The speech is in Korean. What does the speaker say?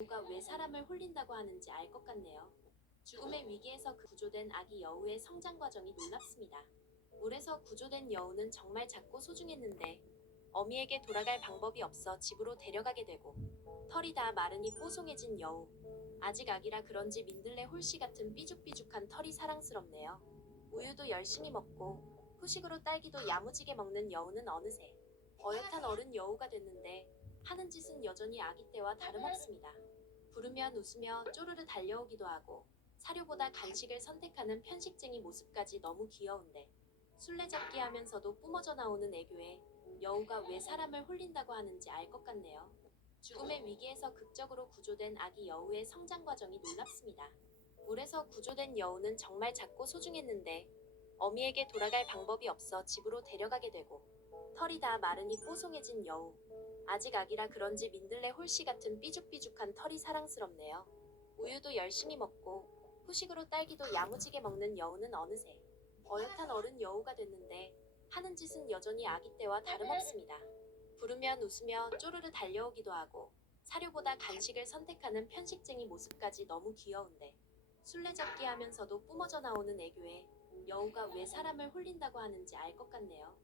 여우가 왜 사람을 홀린다고 하는지 알 것 같네요. 죽음의 위기에서 그 구조된 아기 여우의 성장 과정이 놀랍습니다. 물에서 구조된 여우는 정말 작고 소중했는데 어미에게 돌아갈 방법이 없어 집으로 데려가게 되고 털이 다 마르니 뽀송해진 여우. 아직 아기라 그런지 민들레 홀씨 같은 삐죽삐죽한 털이 사랑스럽네요. 우유도 열심히 먹고 후식으로 딸기도 야무지게 먹는 여우는 어느새 어엿한 어른 여우가 됐는데 하는 짓은 여전히 아기 때와 다름없습니다. 부르면 웃으며 쪼르르 달려오기도 하고 사료보다 간식을 선택하는 편식쟁이 모습까지 너무 귀여운데 술래잡기 하면서도 뿜어져 나오는 애교에 여우가 왜 사람을 홀린다고 하는지 알 것 같네요. 죽음의 위기에서 극적으로 구조된 아기 여우의 성장 과정이 놀랍습니다. 물에서 구조된 여우는 정말 작고 소중했는데 어미에게 돌아갈 방법이 없어 집으로 데려가게 되고 털이 다 마르니 뽀송해진 여우. 아직 아기라 그런지 민들레 홀씨 같은 삐죽삐죽한 털이 사랑스럽네요. 우유도 열심히 먹고 후식으로 딸기도 야무지게 먹는 여우는 어느새 어엿한 어른 여우가 됐는데 하는 짓은 여전히 아기 때와 다름없습니다. 부르면 웃으며 쪼르르 달려오기도 하고 사료보다 간식을 선택하는 편식쟁이 모습까지 너무 귀여운데 술래잡기 하면서도 뿜어져 나오는 애교에 여우가 왜 사람을 홀린다고 하는지 알 것 같네요.